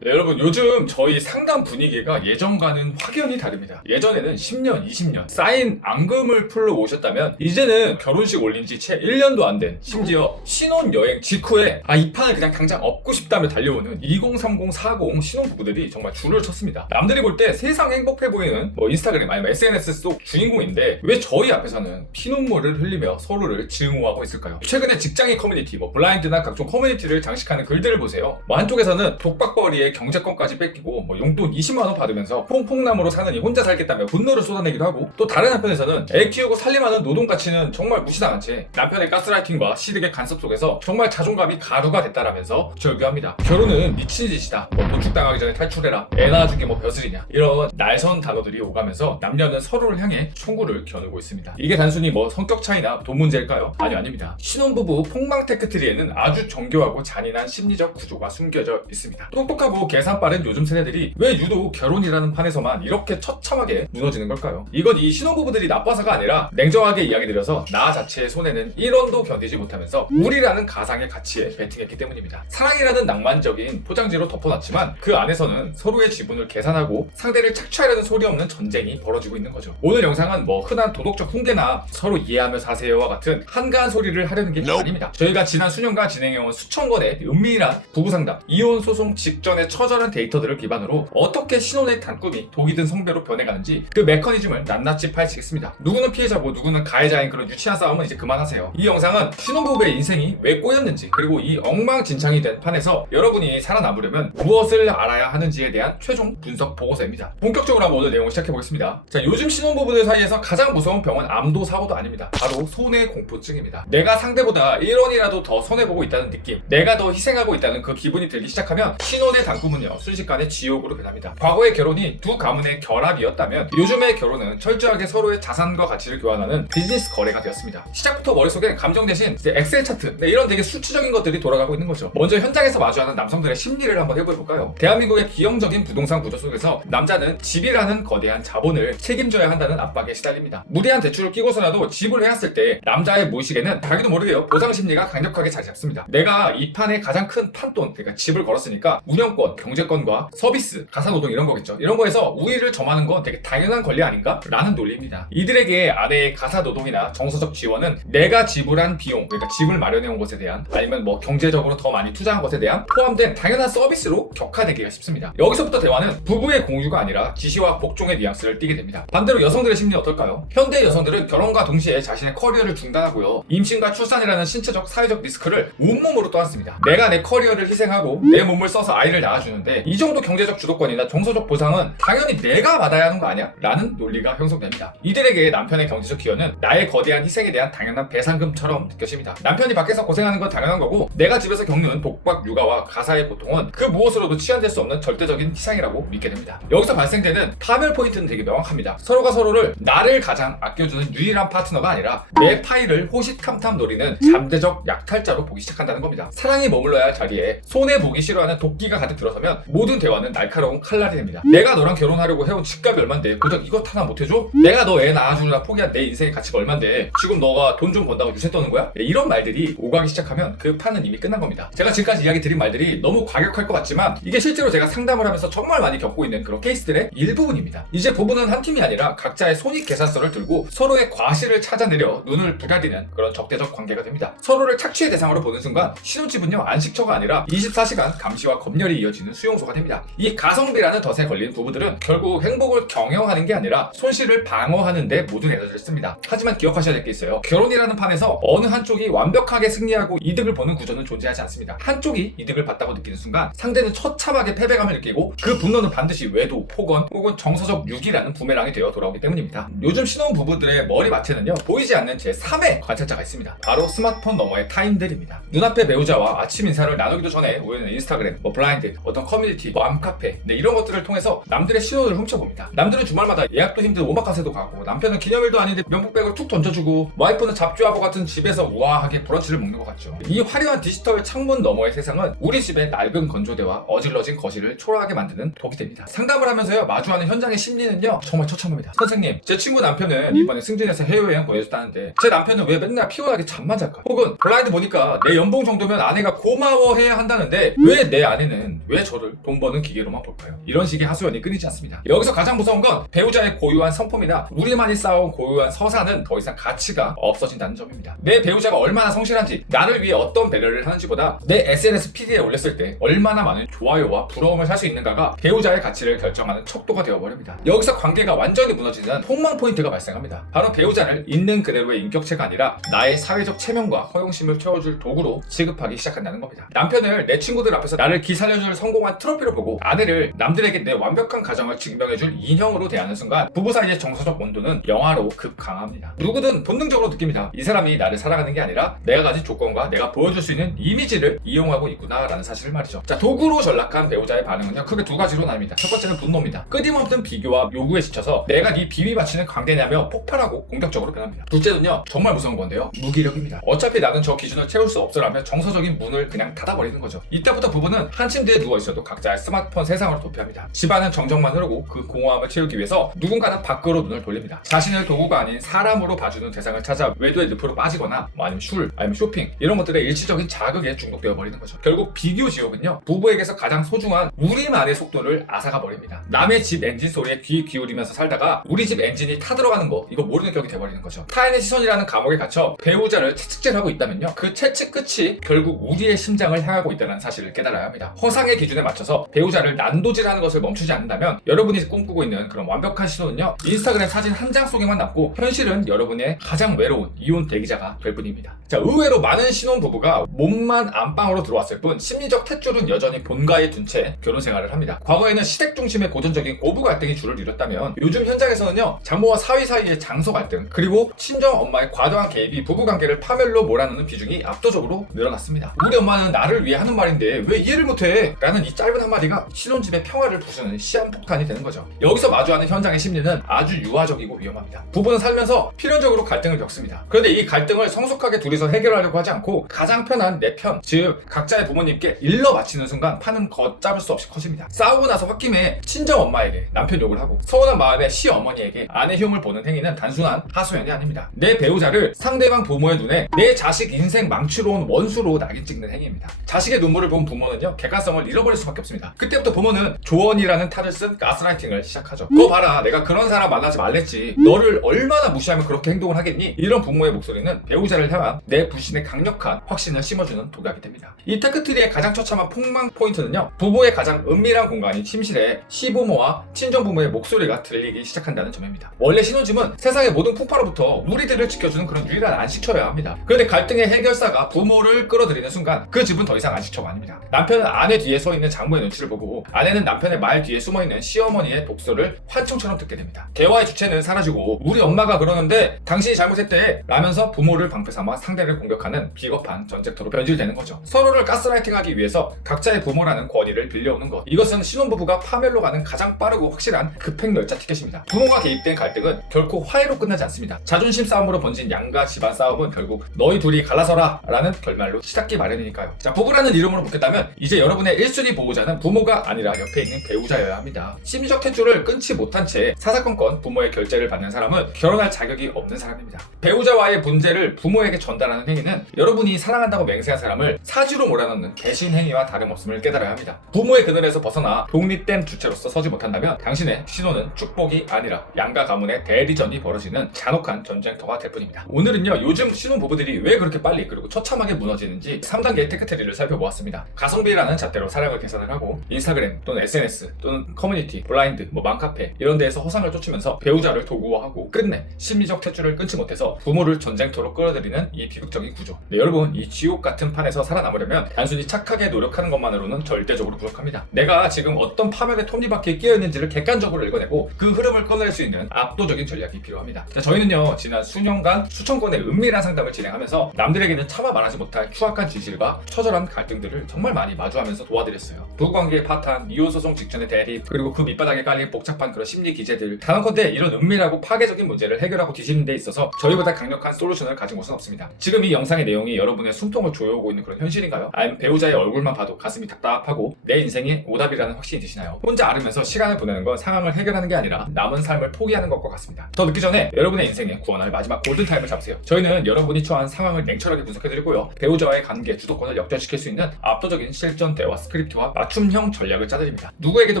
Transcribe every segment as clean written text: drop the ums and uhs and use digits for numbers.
네, 여러분 요즘 저희 상담 분위기가 예전과는 확연히 다릅니다. 예전에는 10년, 20년 쌓인 앙금을 풀러 오셨다면 이제는 결혼식 올린 지 채 1년도 안 된, 심지어 신혼여행 직후에 이 판을 그냥 당장 엎고 싶다며 달려오는 2030, 40 신혼부부들이 정말 줄을 쳤습니다. 남들이 볼 때 세상 행복해 보이는 인스타그램 아니면 SNS 속 주인공인데 왜 저희 앞에서는 피눈물을 흘리며 서로를 증오하고 있을까요? 최근에 직장인 커뮤니티, 블라인드나 각종 커뮤니티를 장식하는 글들을 보세요. 한쪽에서는 독박벌이에 경제권까지 뺏기고 용돈 20만원 받으면서 퐁퐁남으로 사느니 혼자 살겠다며 분노를 쏟아내기도 하고, 또 다른 한편에서는 애 키우고 살림하는 노동가치는 정말 무시당한 채 남편의 가스라이팅과 시댁의 간섭 속에서 정말 자존감이 가루가 됐다라면서 절규합니다. 결혼은 미친 짓이다, 도축당하기 전에 탈출해라, 애 낳아준 게 벼슬이냐, 이런 날선 단어들이 오가면서 남녀는 서로를 향해 총구를 겨누고 있습니다. 이게 단순히 성격 차이나 돈 문제일까요? 아닙니다. 신혼부부 폭망 테크트리에는 아주 정교하고 잔인한 심리적 구조가 숨겨져 있습니다. 똑똑하고 계산 빠른 요즘 세대들이 왜 유독 결혼이라는 판에서만 이렇게 처참하게 무너지는 걸까요? 이건 이 신혼부부들이 나빠서가 아니라 냉정하게 이야기 드려서 나 자체의 손해는 1원도 견디지 못하면서 우리라는 가상의 가치에 베팅했기 때문입니다. 사랑이라는 낭만적인 포장지로 덮어놨지만 그 안에서는 서로의 지분을 계산하고 상대를 착취하려는 소리 없는 전쟁이 벌어지고 있는 거죠. 오늘 영상은 흔한 도덕적 훈계나 서로 이해하며 사세요와 같은 한가한 소리를 하려는 게 아닙니다. 저희가 지난 수년간 진행해온 수천 건의 은밀한 부부상담, 이혼 소송 직전의 처절한 데이터들을 기반으로 어떻게 신혼의 단꿈이 독이 든 성배로 변해가는지 그 메커니즘을 낱낱이 파헤치겠습니다. 누구는 피해자고 누구는 가해자인 그런 유치한 싸움은 이제 그만하세요. 이 영상은 신혼부부의 인생이 왜 꼬였는지, 그리고 이 엉망진창이 된 판에서 여러분이 살아남으려면 무엇을 알아야 하는지에 대한 최종 분석 보고서입니다. 본격적으로 한번 오늘 내용을 시작해보겠습니다. 자, 요즘 신혼부부들 사이에서 가장 무서운 병은 암도 사고도 아닙니다. 바로 손해공포증입니다. 내가 상대보다 1원이라도 더 손해보고 있다는 느낌, 내가 더 희생하고 있다는 그 기분이 들기 시작하면 신혼의 단꿈은요 순식간에 지옥으로 변합니다. 과거의 결혼이 두 가문의 결합이었다면 요즘의 결혼은 철저하게 서로의 자산과 가치를 교환하는 비즈니스 거래가 되었습니다. 시작부터 머릿속에 감정 대신 엑셀 차트, 이런 되게 수치적인 것들이 돌아가고 있는 거죠. 먼저 현장에서 마주하는 남성들의 심리를 한번 해볼까요? 대한민국의 기형적인 부동산 구조 속에서 남자는 집이라는 거대한 자본을 책임져야 한다는 압박에 시달립니다. 무리한 대출을 끼고서라도 집을 해왔을 때 남자의 무의식에는 자기도 모르게요 보상 심리가 강력하게 자리 잡습니다. 내가 이 판의 가장 큰 판돈, 그러니까 집을 걸었으니까 운영권, 경제권과 서비스, 가사노동 이런 거겠죠. 이런 거에서 우위를 점하는 건 되게 당연한 권리 아닌가? 라는 논리입니다. 이들에게 아내의 가사노동이나 정서적 지원은 내가 지불한 비용, 그러니까 집을 마련해온 것에 대한, 아니면 경제적으로 더 많이 투자한 것에 대한 포함된 당연한 서비스로 격화되기가 쉽습니다. 여기서부터 대화는 부부의 공유가 아니라 지시와 복종의 뉘앙스를 띠게 됩니다. 반대로 여성들의 심리는 어떨까요? 현대 여성들은 결혼과 동시에 자신의 커리어를 중단하고요, 임신과 출산이라는 신체적, 사회적 리스크를 온몸으로 떠안습니다. 내가 내 커리어를 희생하고 내 몸을 써서 아이를 낳아주는데 이 정도 경제적 주도권이나 정서적 보상은 당연히 내가 받아야 하는 거 아니야? 라는 논리가 형성됩니다. 이들에게 남편의 경제적 기여는 나의 거대한 희생에 대한 당연한 배상금처럼 느껴집니다. 남편이 밖에서 고생하는 건 당연한 거고 내가 집에서 겪는 독박 육아와 가사의 고통은 그 무엇으로도 치환될 수 없는 절대적인 희생이라고 믿게 됩니다. 여기서 발생되는 파멸 포인트는 되게 명확합니다. 서로가 서로를 나를 가장 아껴주는 유일한 파트너가 아니라 내 파일을 호시탐탐 노리는 잠재적 약탈자로 보기 시작한다는 겁니다. 사랑이 머물러야 할 자리에 손해보기 싫어하는 도끼가 가득 들어서면 모든 대화는 날카로운 칼날이 됩니다. 내가 너랑 결혼하려고 해온 집값이 얼만데 고작 이것 하나 못해줘? 내가 너 애 낳아주느라 포기한 내 인생의 가치가 얼만데 지금 너가 돈 좀 번다고 유세 떠는 거야? 이런 말들이 오가기 시작하면 그 판은 이미 끝난 겁니다. 제가 지금까지 이야기 드린 말들이 너무 과격할 것 같지만 이게 실제로 제가 상담을 하면서 정말 많이 겪고 있는 그런 케이스들의 일부분입니다. 이제 부부는 한 팀이 아니라 각자의 손익계산서를 들고 서로의 과실을 찾아내려 눈을 부라리는 그런 적대적 관계가 됩니다. 서로를 착취의 대상으로 보는 순간 신혼집은요 안식처가 아니라 24시간 감시와 검열이 이어지는 수용소가 됩니다. 이 가성비라는 덫에 걸린 부부들은 결국 행복을 경영하는 게 아니라 손실을 방어하는 데 모든 에너지를 씁니다. 하지만 기억하셔야 될 게 있어요. 결혼이라는 판에서 어느 한쪽이 완벽하게 승리하고 이득을 보는 구조는 존재하지 않습니다. 한쪽이 이득을 봤다고 느끼는 순간 상대는 처참하게 패배감을 느끼고 그 분노는 반드시 외도, 폭언 혹은 정서적 유기라는 부메랑이 되어 돌아오기 때문입니다. 요즘 신혼부부들의 머리맡에는요 보이지 않는 제3의 관찰자가 있습니다. 바로 스마트폰 너머의 타인들입니다. 눈앞의 배우자와 아침 인사를 나누기도 전에 우리는 인스타그램, 블라인드, 어떤 커뮤니티, 암카페, 이런 것들을 통해서 남들의 신혼을 훔쳐봅니다. 남들은 주말마다 예약도 힘든 오마카세도 가고, 남편은 기념일도 아닌데 명품백을 툭 던져주고, 와이프는 잡쥐와보 같은 집에서 우아하게 브런치를 먹는 것 같죠. 이 화려한 디지털 창문 너머의 세상은 우리 집의 낡은 건조대와 어질러진 거실을 초라하게 만드는 독이 됩니다. 상담을 하면서요 마주하는 현장의 심리는요 정말 처참합니다. 선생님, 제 친구 남편은 이번에 승진해서 해외여행 보내줬다는데 제 남편은 왜 맨날 피곤하게 잠만 잘까? 혹은 블라인드 보니까 내 연봉 정도면 아내가 고마워해야 한다는데 왜 내 아내는 왜 저를 돈 버는 기계로만 볼까요? 이런 식의 하소연이 끊이지 않습니다. 여기서 가장 무서운 건 배우자의 고유한 성품이나 우리만이 쌓아온 고유한 서사는 더 이상 가치가 없어진다는 점입니다. 내 배우자가 얼마나 성실한지, 나를 위해 어떤 배려를 하는지보다 내 SNS 피드에 올렸을 때 얼마나 많은 좋아요와 부러움을 살 수 있는가가 배우자의 가치를 결정하는 척도가 되어버립니다. 여기서 관계가 완전히 무너지는 폭망 포인트가 발생합니다. 바로 배우자를 있는 그대로의 인격체가 아니라 나의 사회적 체면과 허용심을 채워줄 도구로 취급하기 시작한다는 겁니다. 남편을 내 친구들 앞에서 나를 기살려줄 성공한 트로피로 보고 아내를 남들에게 내 완벽한 가정을 증명해줄 인형으로 대하는 순간 부부 사이의 정서적 온도는 영하로 급강합니다. 누구든 본능적으로 느낍니다. 이 사람이 나를 사랑하는 게 아니라 내가 가진 조건과 내가 보여줄 수 있는 이미지를 이용하고 있구나라는 사실을 말이죠. 자, 도구로 전락한 배우자의 반응은요, 크게 두 가지로 나뉩니다. 첫 번째는 분노입니다. 끊임없는 비교와 요구에 지쳐서 내가 네 비위 바치는 관계냐며 폭발하고 공격적으로 변합니다. 둘째는요, 정말 무서운 건데요, 무기력입니다. 어차피 나는 저 기준을 채울 수 없어라며 정서적인 문을 그냥 닫아버리는 거죠. 이때부터 부부는 한 침대에 누워있어도 각자의 스마트폰 세상으로 도피합니다. 집안은 정적만 흐르고 그 공허함을 채우기 위해서 누군가는 밖으로 눈을 돌립니다. 자신을 도구가 아닌 사람으로 봐주는 대상을 찾아 외도의 늪으로 빠지거나 아니면 술, 아니면 쇼핑 이런 것들의 일시적인 자극에 중독되어 버리는 거죠. 결국 비교 지옥은요, 부부에게서 가장 소중한 우리만의 속도를 앗아가 버립니다. 남의 집 엔진 소리에 귀 기울이면서 살다가 우리 집 엔진이 타들어가는 거, 이거 모르는 격이 돼버리는 거죠. 타인의 시선이라는 감옥에 갇혀 배우자를 채찍질하고 있다면요, 그 채찍 끝이 결국 우리의 심장을 향하고 있다는 사실을 깨달아야 합니다. 허상의 기준에 맞춰서 배우자를 난도질하는 것을 멈추지 않는다면 여러분이 꿈꾸고 있는 그런 완벽한 신혼은요, 인스타그램 사진 한 장 속에만 남고 현실은 여러분의 가장 외로운 이혼 대기자가 될 뿐입니다. 자, 의외로 많은 신혼 부부가 몸만 안방으로 들어왔을 뿐 심리적 탯줄은 여전히 본가에 둔 채 결혼 생활을 합니다. 과거에는 시댁 중심의 고전적인 고부 갈등이 주를 이뤘다면 요즘 현장에서는요, 장모와 사위 사이의 장소 갈등, 그리고 친정 엄마의 과도한 개입이 부부 관계를 파멸로 몰아넣는 비중이 압도적으로 늘어났습니다. 우리 엄마는 나를 위해 하는 말인데 왜 이해를 못해? 라는 이 짧은 한마디가 신혼집의 평화를 부수는 시한폭탄이 되는 거죠. 여기서 마주하는 현장의 심리는 아주 유아적이고 위험합니다. 부부는 살면서 필연적으로 갈등을 겪습니다. 그런데 이 갈등을 성숙하게 둘이서 해결하려고 하지 않고 가장 편한 내 편, 즉 각자의 부모님께 일러 바치는 순간 판은 걷잡을 수 없이 커집니다. 싸우고 나서 홧김에 친정 엄마에게 남편 욕을 하고 서운한 마음에 시어머니에게 아내 흉을 보는 행위는 단순한 하소연이 아닙니다. 내 배우자를 상대방 부모의 눈에 내 자식 인생 망치로 온 원수로 낙인 찍는 행위입니다. 자식의 눈물을 본 부모는요, 객관성을 잃어버릴 수밖에 없습니다. 그때부터 부모는 조언이라는 탈을 쓴 가스라이팅을 시작하죠. 너 봐라, 내가 그런 사람 만나지 말랬지. 너를 얼마나 무시하면 그렇게 행동을 하겠니? 이런 부모의 목소리는 배우자를 향한 내 불신의 강력한 확신을 심어주는 독약이 됩니다. 이 테크트리의 가장 처참한 폭망 포인트는요, 부부의 가장 은밀한 공간인 침실에 시부모와 친정부모의 목소리가 들리기 시작한다는 점입니다. 원래 신혼집은 세상의 모든 풍파로부터 우리들을 지켜주는 그런 유일한 안식처여야 합니다. 그런데 갈등의 해결사가 부모를 끌어들이는 순간 그 집은 더 이상 안식처가 아닙니다. 남편은 아내 뒤에 서 있는 장모의 눈치를 보고 아내는 남편의 말 뒤에 숨어있는 시어머니의 독서를 환청처럼 듣게 됩니다. 대화의 주체는 사라지고 우리 엄마가 그러는데 당신이 잘못했대 라면서 부모를 방패 삼아 상대를 공격하는 비겁한 전쟁터로 변질되는 거죠. 서로를 가스라이팅하기 위해서 각자의 부모라는 권위를 빌려오는 것, 이것은 신혼부부가 파멸로 가는 가장 빠르고 확실한 급행열차 티켓입니다. 부모가 개입된 갈등은 결코 화해로 끝나지 않습니다. 자존심 싸움으로 번진 양가 집안 싸움은 결국 너희 둘이 갈라서라 라는 결말로 치닫기 마련이니까요. 자, 부부라는 이름으로 묻겠다면 이제 여러분의 1순위 보호자는 부모가 아니라 옆에 있는 배우자여야 합니다. 심리적 탯줄을 끊지 못한 채 사사건건 부모의 결제를 받는 사람은 결혼할 자격이 없는 사람입니다. 배우자와의 문제를 부모에게 전달하는 행위는 여러분이 사랑한다고 맹세한 사람을 사지로 몰아넣는 배신 행위와 다름없음을 깨달아야 합니다. 부모의 그늘에서 벗어나 독립된 주체로서 서지 못한다면 당신의 신혼은 축복이 아니라 양가 가문의 대리전이 벌어지는 잔혹한 전쟁터가 될 뿐입니다. 오늘은요, 요즘 신혼 부부들이 왜 그렇게 빨리 그리고 처참하게 무너지는지 3단계 테크트리를 살펴보았습니다. 가성비라는 잣대로 사랑을 계산을 하고 인스타그램 또는 SNS 또는 커뮤니티, 블라인드, 맘카페 이런 데에서 허상을 쫓으면서 배우자를 도구화하고 끝내 심리적 탯줄을 끊지 못해서 부모를 전쟁터로 끌어들이는 이 비극적인 구조. 네, 여러분, 이 지옥 같은 판에서 살아남으려면 단순히 착하게 노력하는 것만으로는 절대적으로 부족합니다. 내가 지금 어떤 파멸의 톱니바퀴에 끼어 있는지를 객관적으로 읽어내고 그 흐름을 꺼낼 수 있는 압도적인 전략이 필요합니다. 자, 저희는요, 지난 수년간 수천 건의 은밀한 상담을 진행하면서 남들에게는 차마 말하지 못할 추악한 진실과 처절한 갈등들을 정말 많이 마주하면서 도와드렸어요. 부부관계의 파탄, 이혼소송 직전의 대립, 그리고 그 밑바닥에 깔린 복잡한 그런 심리 기제들, 단언컨대 이런 은밀하고 파괴적인 문제를 해결하고 뒤지는 데 있어서 저희보다 강력한 솔루션을 가진 곳은 없습니다. 지금 이 영상의 내용이 여러분의 숨통을 조여오고 있는 그런 현실인가요? 아니면 배우자의 얼굴만 봐도 가슴이 답답하고 내 인생이 오답이라는 확신이 드시나요? 혼자 앓으면서 시간을 보내는 건 상황을 해결하는 게 아니라 남은 삶을 포기하는 것과 같습니다. 더 늦기 전에 여러분의 인생에 구원할 마지막 골든타임을 잡으세요. 저희는 여러분이 처한 상황을 냉철하게 분석해드리고요, 배우자와의 관계 주도권을 역전시킬 수 있는 압도적인 실전 대화 스크립트 스크립트와 맞춤형 전략을 짜드립니다. 누구에게도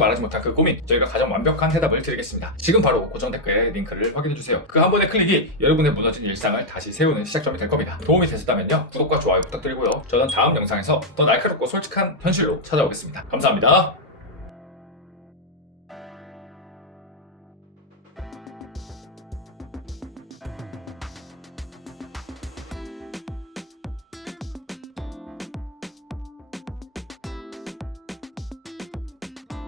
말하지 못한 그 고민, 저희가 가장 완벽한 해답을 드리겠습니다. 지금 바로 고정 댓글에 링크를 확인해주세요. 그 한 번의 클릭이 여러분의 무너진 일상을 다시 세우는 시작점이 될 겁니다. 도움이 되셨다면요, 구독과 좋아요 부탁드리고요. 저는 다음 영상에서 더 날카롭고 솔직한 현실로 찾아오겠습니다. 감사합니다.